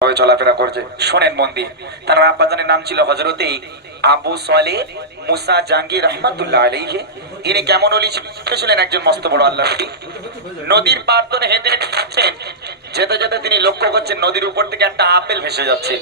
চলাফেরা করছে। শোনেন মন দিয়ে, তার আব্বাজানের নাম ছিল হযরতে আবু সালেহ মুসা জাহাঙ্গীর রাহমাতুল্লাহ আলাইহি। ইনি কেমন ওলি ছিলেন? একজন মস্ত বড় আল্লাহর ওলি। নদীর পার ধরে হেঁটে যাচ্ছেন, যেতে যেতে তিনি লক্ষ্য করছেন নদীর উপর থেকে একটা আপেল ভেসে যাচ্ছে।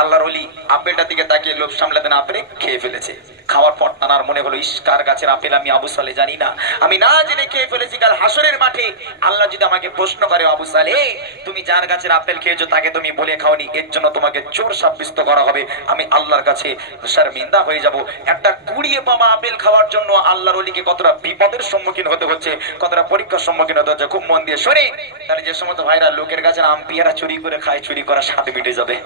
আল্লাহর ওলি আপেলটার দিকে তাকিয়ে লোভ সামলাতে না পেরে খেয়ে ফেলেছে। খাওয়ার পর তার মনে হলো, ইস, কার গাছের আপেল আমি আবু সালেহ জানি না, আমি না জেনে খেয়ে ফেলেছি। কাল হাসরের মাঠে আল্লাহ যদি আমাকে প্রশ্ন করে, আবু সালেহ তুমি যার গাছের আপেল খেয়েছো তাকে তুমি বলে খাওনি, এর জন্য তোমাকে চোর সাব্যস্ত করা হবে, আমি আল্লাহর কাছে শর্মিন্দা হয়ে যাব। একটা কুড়িয়ে পাওয়া আপেল খাওয়ার জন্য আল্লাহর ওলিকে কতটা বিপদের সম্মুখীন হতে হচ্ছে, কতটা পরীক্ষার সম্মুখীন হতে হচ্ছে, খুব মন দিয়ে শোনে। তাহলে যে সমস্ত ভাইরা লোকের গাছের আম পেয়ারা চুরি করে খায়, চুরি করার সাথে মিটে যাবে।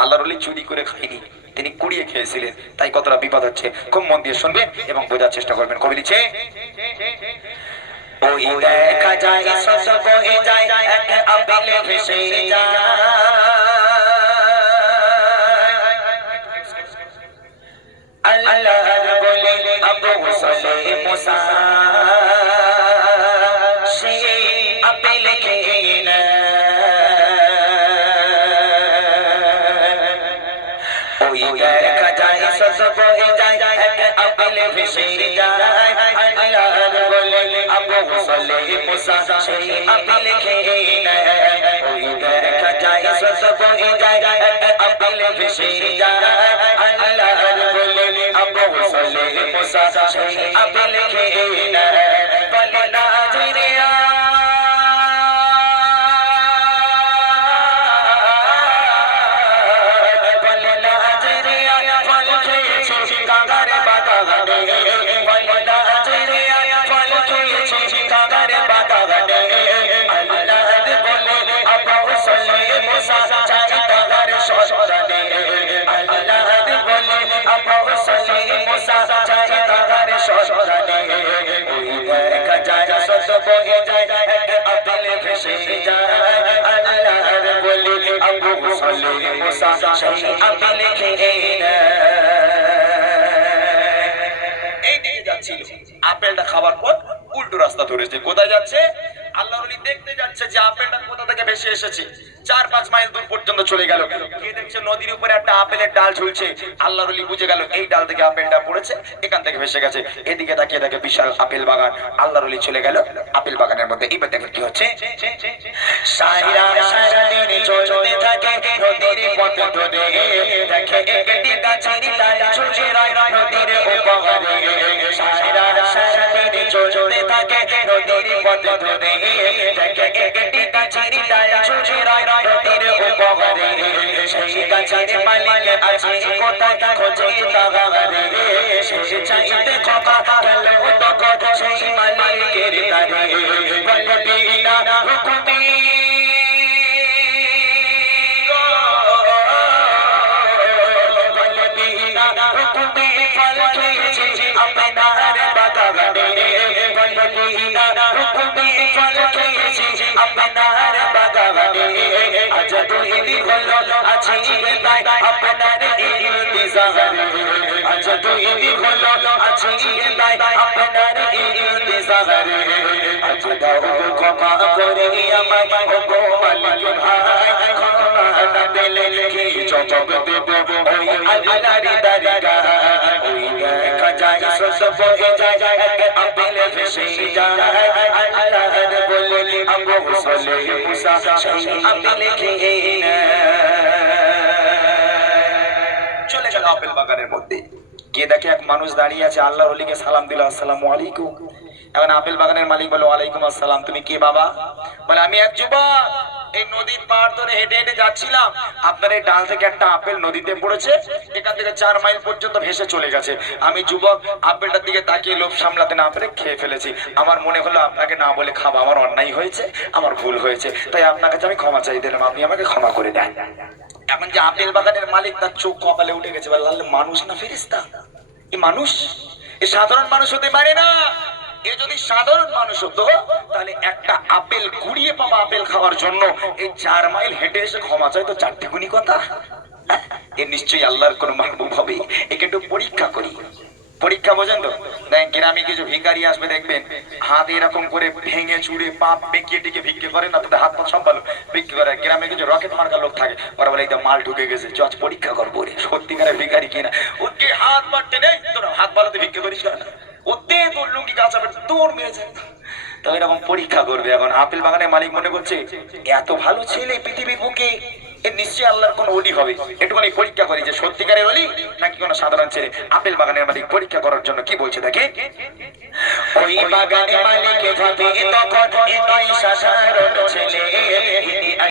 আল্লাহর ওলি চুরি করে খায়নি, তিনি কুড়িয়ে খেয়েছিলেন, তাই কতটা বিপদ হচ্ছে খুব মন দিয়ে শুনবেন এবং বোঝার চেষ্টা করবেন। কবি লিখছে, ওই দেখা যায় শত বয়ে যায় এক আপেল ভেসে যায়, আল্লাহর বলে আবু সালেহ মুসা সেই আপেল খেয়ে নেয়। ওই দেখা যায় শত বয়ে যায় এক আপেল ভেসে যায়, আল্লাহর বলে আবু সালেহ মুসা সেই আপেল খেয়ে নেয়। ওই দেখা যায় শত বয়ে যায় এক আপেল ভেসে যায়, আল্লাহর বলে আবু সালেহ মুসা সেই আপেল খেয়ে নেয়। বলে নাজরিয়া আপেলটা খাবার পর উল্টো রাস্তা ধরেছে। কোথায় যাচ্ছে? আল্লাহর ওলি দেখতে যাচ্ছে যে আপেলটা কোথা থেকে ভেসে এসেছে। 4-5 মাইল দূর পর্যন্ত চলে গেল, কে দেখছে নদীর উপরে একটা আপেলের ডাল ঝুলছে। আল্লাহর ওলি বুঝে গেল এই ডাল থেকে আপেলটা পড়েছে, এখান থেকে ভেসে গেছে। এদিকে তাকিয়ে দেখে বিশাল আপেল বাগান। আল্লাহর ওলি চলে গেল আপেল বাগানের মধ্যে। এবার দেখেন কি হচ্ছে। সারা দিন চলতে থাকে নদীর পথ ধরে, দেখে একটি গাছের ডাল ঝুলছে নদীর উপরে। সারা দিন চলতে থাকে নদীর পথ ধরে, দেখে একটি গাছের ডাল ঝুলছে নদীর উপরে। সেই গাছের মালিক আছে কোথায় খোঁজে তাহারে, সে চাইতে খোকা গেল তখন সেই মালিকের দ্বারে। বলে বিনা হুকুমে ফল খেয়েছে আপনার বাগানে, ফল খেয়েছে আপনার বাগানে। আজ 2 দিন হলো আছি আপনার ইন্তজারে, আজ 2 দিন হলো আছি আপনার ইন্তজারে। আজ দাও ক্ষমা করে আমায় গো মালিক ভাই, ক্ষমা না পেলে কি জবাব দেব ওই আল্লাহর দরগাহ। ওই দেখা যায় শত বয়ে যায় এক আপেল ভেসে যায়, আল্লাহর বলে আবু সালেহ মুসা সেই আপেল খেয়ে চলে গেল আপেল বাগানের মধ্যে। কে দেখে এক মানুষ দাঁড়িয়ে আছে, আল্লাহর ওলিকে সালাম দিল, আসসালামু আলাইকুম। এখন আপেল বাগানের মালিক বলে, ওয়ালাইকুম আসসালাম। তুমি কে বাবা? বলে, আমি এক যুবক, এই নদীর পার ধরে হেঁটে হেঁটে যাচ্ছিলাম, আপনার এই ডাল থেকে একটা আপেল নদীতে পড়েছে, এখান থেকে 4 মাইল পর্যন্ত ভেসে চলে গেছে। আমি যুবক আপেলটার দিকে তাকিয়ে লোভ সামলাতে না পেরে খেয়ে ফেলেছি। আমার মনে হলো আপনাকে না বলে খাবো, আমার অন্যায় হয়েছে, আমার ভুল হয়েছে, তাই আপনার কাছে আমি ক্ষমা চাই দিলাম, আপনি আমাকে ক্ষমা করে দেন। এখন যে আপেল বাগানের মালিক, তার চোখ কপালে উঠে গেছে। বলে, মানুষ না ফেরেশতা? এ মানুষ, এ সাধারণ মানুষ হতে পারে না। এ যদি সাধারণ মানুষ হতো তাহলে একটা আপেল কুড়িয়ে পাওয়া আপেল খাওয়ার জন্য এই 4 মাইল হেঁটে এসে ক্ষমা চাইতো 4 গুণী কথা। এ নিশ্চয়ই আল্লাহর কোন মাহবুব হবে। একে একটু পরীক্ষা করি। পরীক্ষা বোঝেন তো? দেখেন গ্রামে কিছু ভিখারি আসবে, দেখবেন হাত এরকম করে ভেঙে চুড়ে পাপ বেঁকিয়ে টিকে ভিক্ষে করে না, তাদের হাত পা সব ভালো ভিক্ষে করে। গ্রামে কিছু রকেট মার্কা লোক থাকে, ওরা বলে এই তো মাল ঢুকে গেছে, চচ পরীক্ষা করবো রে সত্যিকারের ভিখারি কিনা। ওকে হাত মারতে নেই, তোর হাত ভালোতে ভিক্ষে করিস না, ওতে তোর লুঙ্গি কাঁচা পেটে তোর মেরেছে। তো এরকম পরীক্ষা করবে। এখন আপেল বাগানের মালিক মনে করছে এত ভালো ছেলে পৃথিবীর বুকে, এর নিশ্চয়ই আল্লাহর কোন ওলি হবে, একটুখানি পরীক্ষা করি যে সত্যিকারের ওলি নাকি কোনো সাধারণ ছেলে। আপেল বাগানের মালিক পরীক্ষা করার জন্য কি বলছে দেখে, ওই বাগানের মালিক ভাবে তখন নয় সাধারণ ছেলে